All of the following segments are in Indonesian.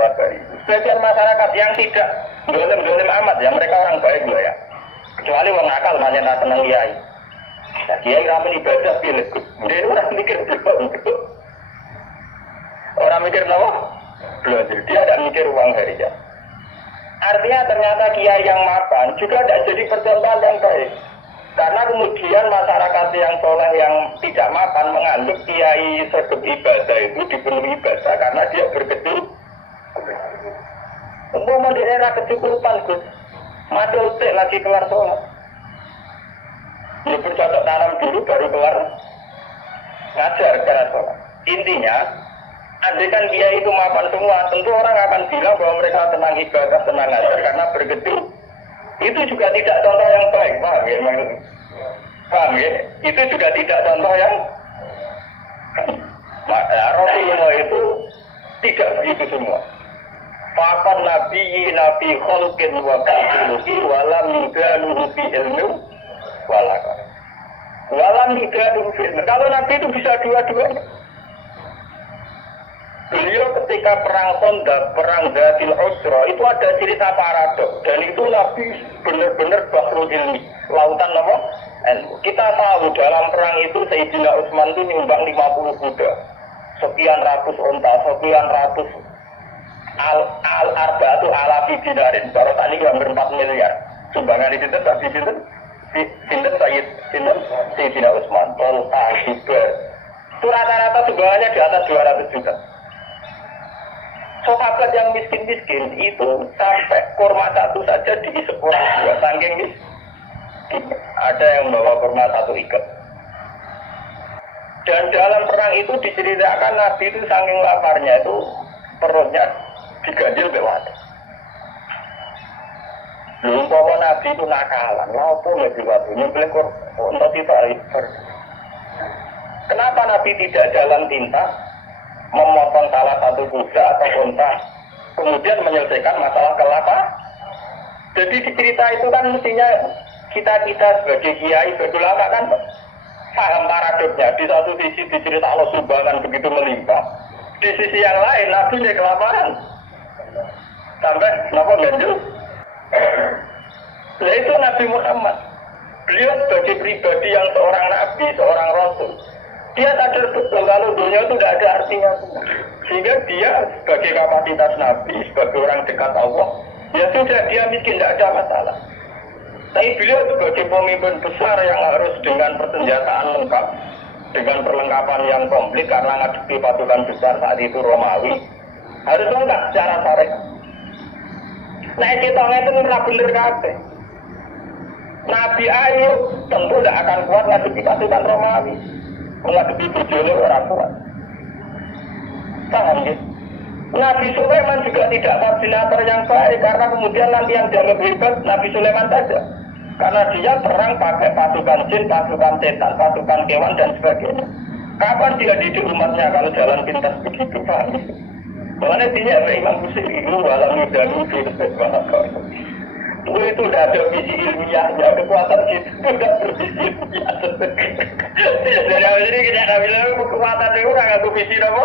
sabari. Sebagian masyarakat yang tidak dolim amat ya, mereka orang baik loh ya. Kecuali orang nakal banyak tak senang kiai. Nah, kiai ramen ibadah pilih. Dia orang mikir orang mikir apa? Belajar. Dia tidak mikir uang harinya. Artinya ternyata kiai yang mapan juga tidak jadi percontohan yang baik. Karena kemudian masyarakat yang soleh yang tidak mapan menganggap kiai sergap ibadah itu dipenuhi ibadah karena dia berkedip. Umpama di era kecukupan Gus, madul tek lagi keluar sholat. Dia bercocok tanam dulu baru keluar ngajar keluar sholat. Intinya, andaikan kiai itu mapan semua, tentu orang akan bilang bahwa mereka tenang ibadah, tenang ngajar karena berkedip. Itu juga tidak contoh yang baik, paham ya? Paham ya? Itu juga tidak contoh yang Rasulullah itu tidak begitu semua. Fakan nabi kholqin wa qadruhi walam yugaluhu fi ilmu walaka. Walam yugaluhu fi ilmu. Kalau nabi itu bisa dua-duanya. Beliau ketika perang Khandaq, perang Dzatul Usra itu ada cerita paradok dan itu Nabi benar-benar bahrul ilmi, lautan apa? Ilmu. Kita tahu dalam perang itu Sayyidina Utsman itu nyumbang 50 kuda, sekian ratus unta, sekian ratus al-arba'atu alafi dinarin, baru tadi hampir 4 miliar. Sumbangan itu tapi sinten Sayyidina Utsman, Tolha, Zubair. Itu rata-rata sumbangannya di atas 200 juta. Sahabat yang miskin-miskin itu sampai kurma satu saja diisi orang dua, saking miskin. Ada yang membawa kurma satu ikat. Dan dalam perang itu diceritakan Nabi itu saking laparnya itu perutnya diganjil lewat. Belum bahwa Nabi itu nakalan, lapo nggak diwatu, nyembelih untuk tiba-tiba. Kenapa Nabi tidak jalan tinta? Memotong salah satu kuda atau unta, kemudian menyelesaikan masalah kelapa. Jadi di cerita itu kan mestinya kita sebagai kiai, sebagai ulama kan paham paradoknya. Di satu sisi dicerita Allah sumbangan begitu melimpah, di sisi yang lain Nabi ini kelaparan sampai kenapa ganjil. Nah itu Nabi Muhammad. Beliau sebagai pribadi yang seorang Nabi, seorang Rasul, dia sadar betul kalau dunia itu tidak ada artinya. Sehingga dia sebagai kapasitas Nabi, sebagai orang dekat Allah, ya sudah dia miskin, tidak ada masalah. Tapi beliau sebagai pemimpin besar yang harus dengan persenjataan lengkap, dengan perlengkapan yang komplit karena ngadepi pasukan besar saat itu Romawi, harus lengkap secara syariat. Nah kita itu nggak bener kabeh. Nabi Ayub tentu tidak akan kuat ngadepi pasukan Romawi. Menghadapi berjuang orang kuat. Paham ya? Nabi Sulaiman juga tidak koordinator yang baik karena kemudian nanti yang dianggap hebat Nabi Sulaiman saja. Karena dia perang pakai pasukan jin, pasukan setan, pasukan kewan dan sebagainya. Kapan dia didik umatnya kalau jalan pintas begitu? Paham ya? Makanya dia Imam Busiri itu walau dan mungkin itu sudah ada visi ilmiahnya, kekuatan itu sudah bervisi ilmiah. Dari awal ini kita bilang kekuatan itu nggak ada visi apa?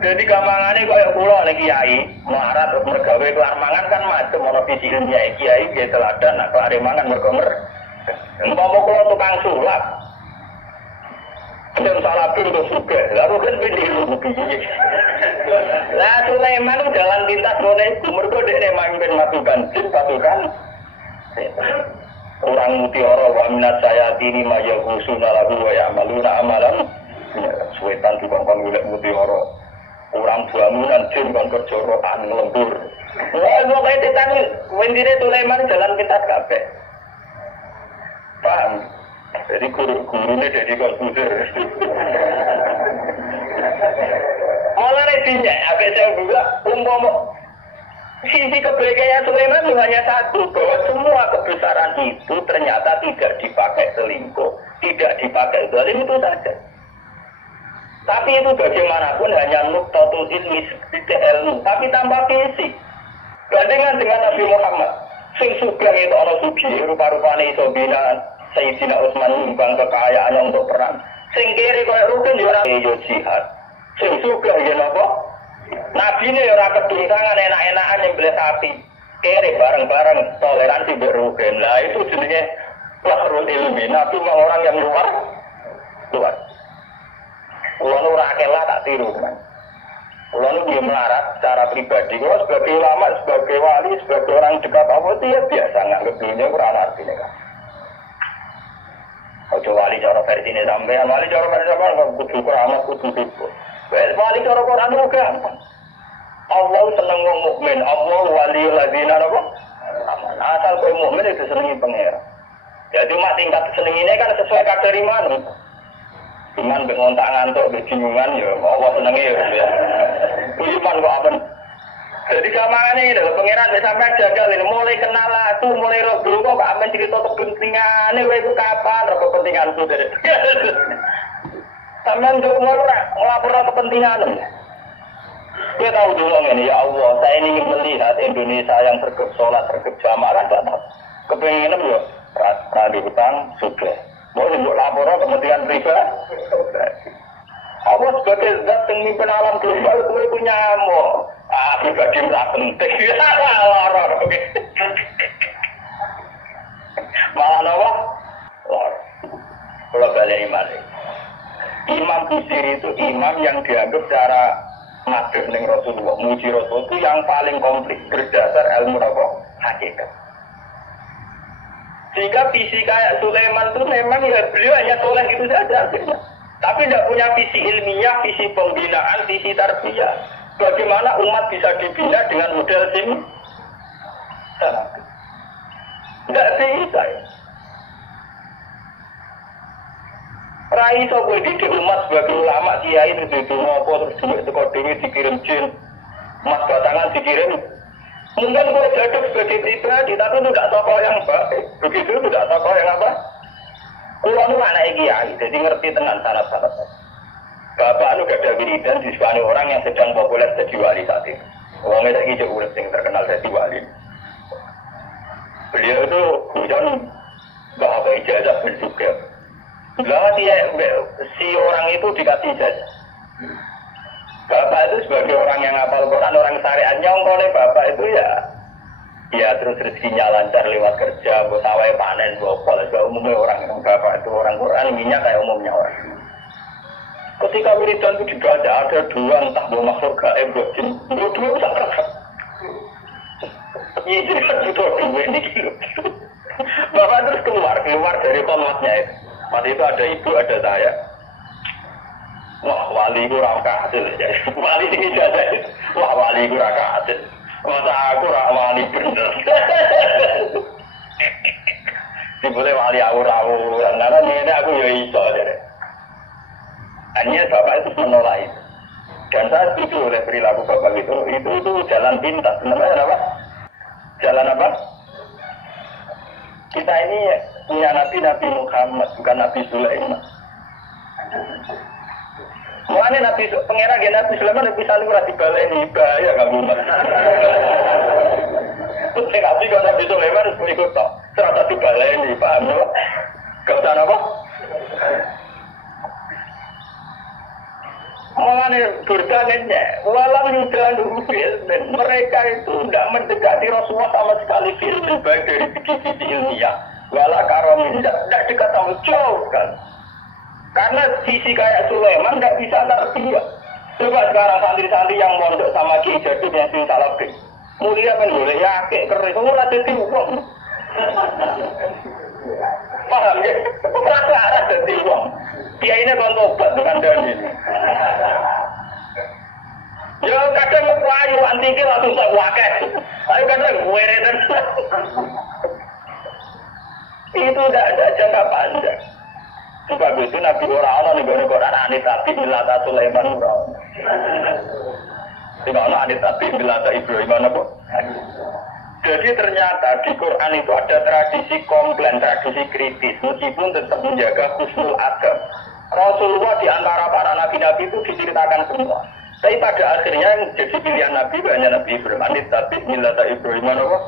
Jadi gampangannya kayak pulau lagi kiai, melarat atau mergawe kelar mangan kan macam ono visi ilmiah kiai dia teladan, nah kelar mangan mergomer. Umpama pulau tukang sulap, dan salah pintu juga, lalu kan pilih. Lah Sulaiman itu jalan pintas boleh mergo dia memimpin pasukan orang mutiara wa minat sayatini ma yahusuna lahu wa ya'maluna amalan suwetan dikongkon golek mutiara orang bangunan jin kon kerja rokan lembur. Wah pokoke tetan wendine Sulaiman jalan pintas kabeh. Paham? Jadi guru-gurunya jadi konfuser. Mulai sini, agak saya juga umpama sisi kebaikannya Sulaiman hanya satu, bahwa semua kebesaran itu ternyata tidak dipakai selingkuh, tidak dipakai zalim itu saja. Tapi itu bagaimanapun hanya nuktatul ilmi sedikit ilmu, tapi tanpa fisik. Bandingkan dengan Nabi Muhammad, sing sugeng itu orang suci, rupa-rupanya iso bina Sayyidina Utsman nyumbang kekayaannya untuk perang. Sing kiri kaya rukun yo ora yo jihad. Sing sugih yen apa? Nabi ini ya ora kedungsangan enak-enakan yang beli sapi. Kere bareng-bareng toleransi berugen. Lah itu jenenge Fahrul Ilmi. Nabi memang orang yang luar. Kulo ora kelah tak tiru kan. Kulo dia melarat secara pribadi. Kulo sebagai ulama, sebagai wali, sebagai orang dekat Allah itu ya biasa nganggep dunia ora artine kan. Ojo wali cara versi ini sampean, wali cara versi sampean kudu keramat kudu syukur. Wali cara Quran itu gampang. Allah seneng wong mukmin, Allah waliul ladzina apa? Asal kowe mukmin itu senengi pangeran. Ya cuma tingkat senengine kan sesuai kadar iman. Iman bengontak ngantuk bingungan ya Allah senengi ya. Iman kok apa? Jadi kamane lho pangeran wis sampean jagal ini mulai kenal aku, mulai roh dulu kok amen cerita kepentingane kowe iku kapan roh kepentinganku dari. Sampeyan kok ora nglapor kepentingan. Kita tahu dulu ini ya Allah, saya ingin melihat Indonesia yang sholat jamaah kan tak kepengen ya radio hutang sudah. Mau untuk lapor kepentingan pribadi. Allah sebagai zat yang mimpin alam global itu punya amor. Pribadi tak penting. Loror. Malah apa? Loror. Kalau balik iman. Imam Busiri itu imam yang dianggap secara madhep ning Rasulullah, muji Rasul itu yang paling komplit berdasar ilmu apa? Hakikat. Sehingga visi kayak Sulaiman itu memang ya beliau hanya soleh gitu saja. Tapi tidak punya visi ilmiah, visi pembinaan, visi tarbiyah. Bagaimana umat bisa dibina dengan model sim? Tidak bisa ya. Rai so gue didik umat sebagai ulama kiai itu di apa terus duit teko dewi dikirim jin, emas batangan dikirim. Mungkin gue jaduk sebagai pribadi, tapi itu tidak tokoh yang baik. Begitu tidak tokoh yang apa? Kulo itu anak kiai, jadi ngerti tenan syarat-syarat. Bapak itu gak ada wiridan di sebuah orang yang sedang populer jadi wali saat ini. Orangnya lagi jadi urut yang terkenal jadi wali. Beliau itu hujan bahwa ijazah berjuga. Lah dia si orang itu dikasih ijazah. Bapak itu sebagai orang yang hafal Quran, orang syariat nyongkone bapak itu ya terus rezekinya lancar lewat kerja, buat sawah panen, buat umumnya orang yang bapak itu orang Quran minyak kayak umumnya orang. Ketika wiridan itu juga ada dua entah mau masuk gaib buat jin, dua bisa terasa. Ini kan itu dua ini gitu. Bapak terus keluar dari komatnya itu. Waktu itu ada ibu, ada saya. Wah, wali itu raka hasil. Wali ini jasa itu. Wah, wali itu raka hasil. Masa aku raka wali bener. Dibulai wali awur-awur. Karena ini aku ya iso. Hanya bapak itu menolak itu. Dan saya setuju oleh perilaku bapak itu. Itu jalan pintas. Namanya apa? Jalan apa? Kita ini punya Nabi Muhammad, bukan Nabi Sulaiman. Mana Nabi pengira gen Nabi Sulaiman Nabi Salim ora dibaleni bahaya kamu. Terus Nabi kalau Nabi Sulaiman harus ikut tok. Serata dibaleni, paham ya? Gak usah apa? Mengenai berdananya, walau yudan dan mereka itu tidak mendekati Rasulullah sama sekali film baik dari sisi ilmiah. Walau karom tidak dekat sama jauh kan. Karena sisi kayak Sulaiman tidak bisa tarbiyah. Coba sekarang santri-santri yang mondok sama Ki Jadid yang sing salafin. Mulia kan boleh yakek keris, ora dadi wong. Paham ya? Rasa dadi wong. Kiai ini kan tobat dengan dani. Ya kadang melayu antiknya langsung tak wakai. Ayo kadang gue reden. Itu tidak ada jangka panjang. Sebab itu Nabi Qur'an negara-negara anit tapi Bilata Sulaiman Qur'an. Dimana anit tapi Bilata Ibrahim apa? Jadi ternyata di Quran itu ada tradisi komplain, tradisi kritis, meskipun tetap menjaga husnul adab. Rasulullah di antara para nabi-nabi itu diceritakan semua. Tapi pada akhirnya yang jadi pilihan Nabi banyak Nabi Ibrahim, anit tapi Bilata Ibrahim apa?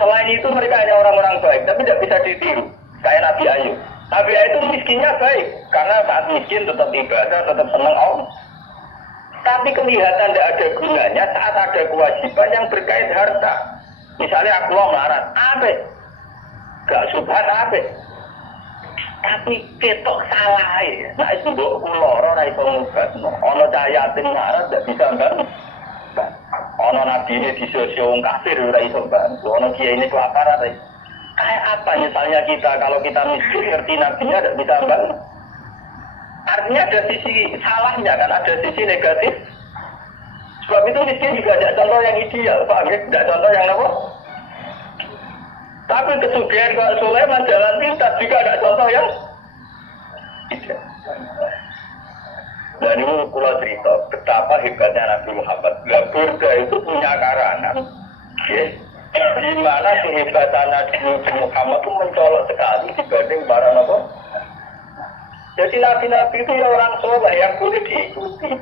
Selain itu mereka hanya orang-orang baik, tapi tidak bisa ditiru. Kayak Nabi Ayub. Nabi Ayub itu miskinnya baik, karena saat miskin tetap ibadah, tetap senang Allah. Tapi kelihatan tidak ada gunanya saat ada kewajiban yang berkait harta. Misalnya aku mau melarat, apa? Gak subhan apa? Tapi ketok salah ya. Nah itu mbok kuloro ra iso ngugat. Ono cahayatin melarat tidak bisa kan? Ono nabi ini disosio wong kafir ora iso bantu. Ono kiai ini kelaparan. Kayak apa misalnya kita kalau kita miskin ngerti nabinya tidak bisa bantu. Artinya ada sisi salahnya kan, ada sisi negatif. Sebab itu miskin juga ada contoh yang ideal, Pak. Tidak contoh yang apa? Tapi kesugihan kalau Sulaiman jalan pintas juga ada contoh yang ideal. Dan ini pulau cerita betapa hebatnya Nabi Muhammad. Burda itu punya karangan. Di mana kehebatan Nabi Muhammad itu mencolok sekali dibanding para Nabi. Jadi nabi-nabi itu ya orang soleh yang boleh diikuti.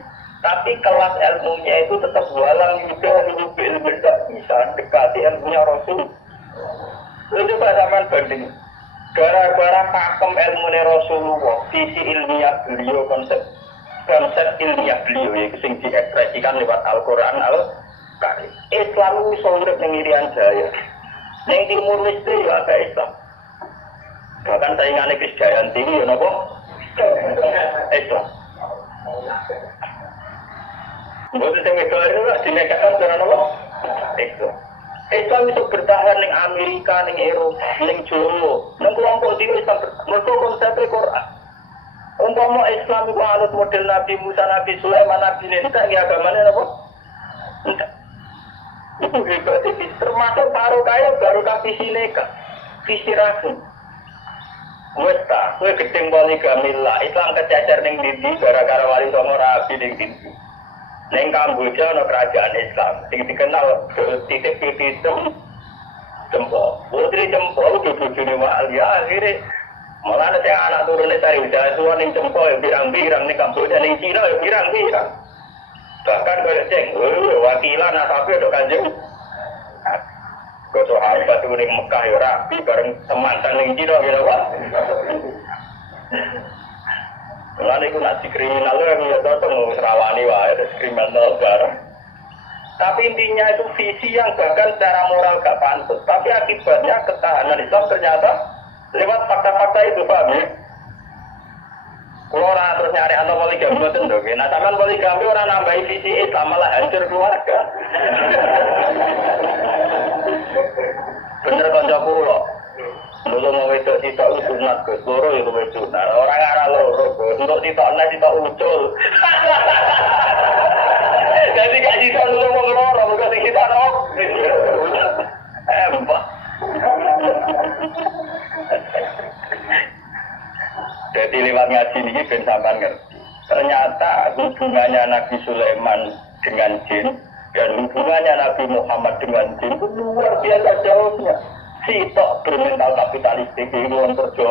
Tapi kelas ilmunya itu tetap walang juga bil tidak bisa dekati ilmunya Rasul. Lalu coba zaman banding. Gara-gara pakem ilmunya Rasulullah, sisi ilmiah beliau konsep ilmiah beliau yang sing diekspresikan lewat Al-Quran Al-Karim. Islam itu solid yang Irian Jaya. Yang Timur Leste juga ada Islam. Bahkan saingannya Krisdayanti ya nopo. Islam. Bukan yang itu lah dinegasikan dengan apa? Islam. Islam itu bertahan di Amerika, di Eropa, di Jawa, di kelompok di Islam. Mereka konsepnya Quran. Umpama Islam itu anut model Nabi Musa, Nabi Sulaiman, Nabi Nisa, ya agamanya apa? Enggak. Itu hebat itu. Termasuk paruh kaya baru visi neka, visi rahim. Westa, gue gedeng poligami lah. Islam kececer ning dindi gara-gara wali songo rabi ning dindi. Ning Kamboja ana kerajaan Islam sing dikenal titik pipitem jempol. Putri jempol bojone wali akhire malah ada anak turune dari Jawa ning jempol pirang-pirang ning Kamboja ning Cina pirang-pirang. Bahkan kalau ceng, wakilan tapi ada kanjeng. Kau sahabat itu di Mekah ya rapi bareng semantan yang Cina gitu Pak. Lalu itu nasi kriminal yang ya tahu serawani wah ada kriminal bareng. Tapi intinya itu visi yang bahkan secara moral gak pantas. Tapi akibatnya ketahanan Islam ternyata lewat fakta-fakta itu Pak. Kalau orang terus nyari atau poligami betul dong. Nah sampai poligami orang nambahi visi Islam malah hancur keluarga. Bener kanca kula. Lho mau wedok sitok sunat Gus, loro ya luwih sunat. Ora ngara loro, untuk sitok nek sitok ucul. Jadi gak sitok loro wong loro, mergo sing sitok no. Mbak. Jadi lewat ngaji ini ben sampean ngerti. Ternyata hubungannya Nabi Sulaiman dengan jin dan hubungannya Nabi Muhammad dengan jin itu luar biasa jauhnya. Sitok bermental kapitalistik itu orang kerja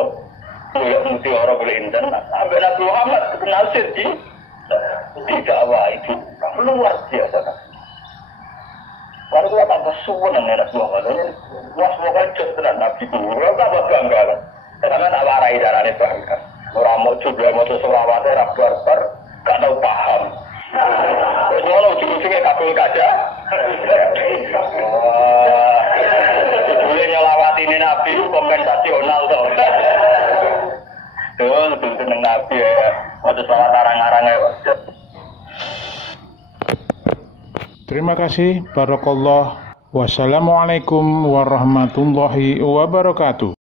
boleh mesti orang boleh internet. Sampai Nabi Muhammad kenal sih tidak wah itu luar biasa. Lalu kita tambah suwon dengan Nabi Muhammad. Wah semoga just dengan Nabi dulu. Kita tambah bangga lah. Karena tak warai darahnya bangga. Orang mau juga mau selawatnya rabar-rabar gak tahu paham. Terus mau ujung-ujungnya kabul kaca. Boleh nyelawati ini Nabi kompensasional tuh. Tuh lebih seneng Nabi ya. Mau selawat arang-arang ya. Terima kasih. Barakallah. Wassalamualaikum warahmatullahi wabarakatuh.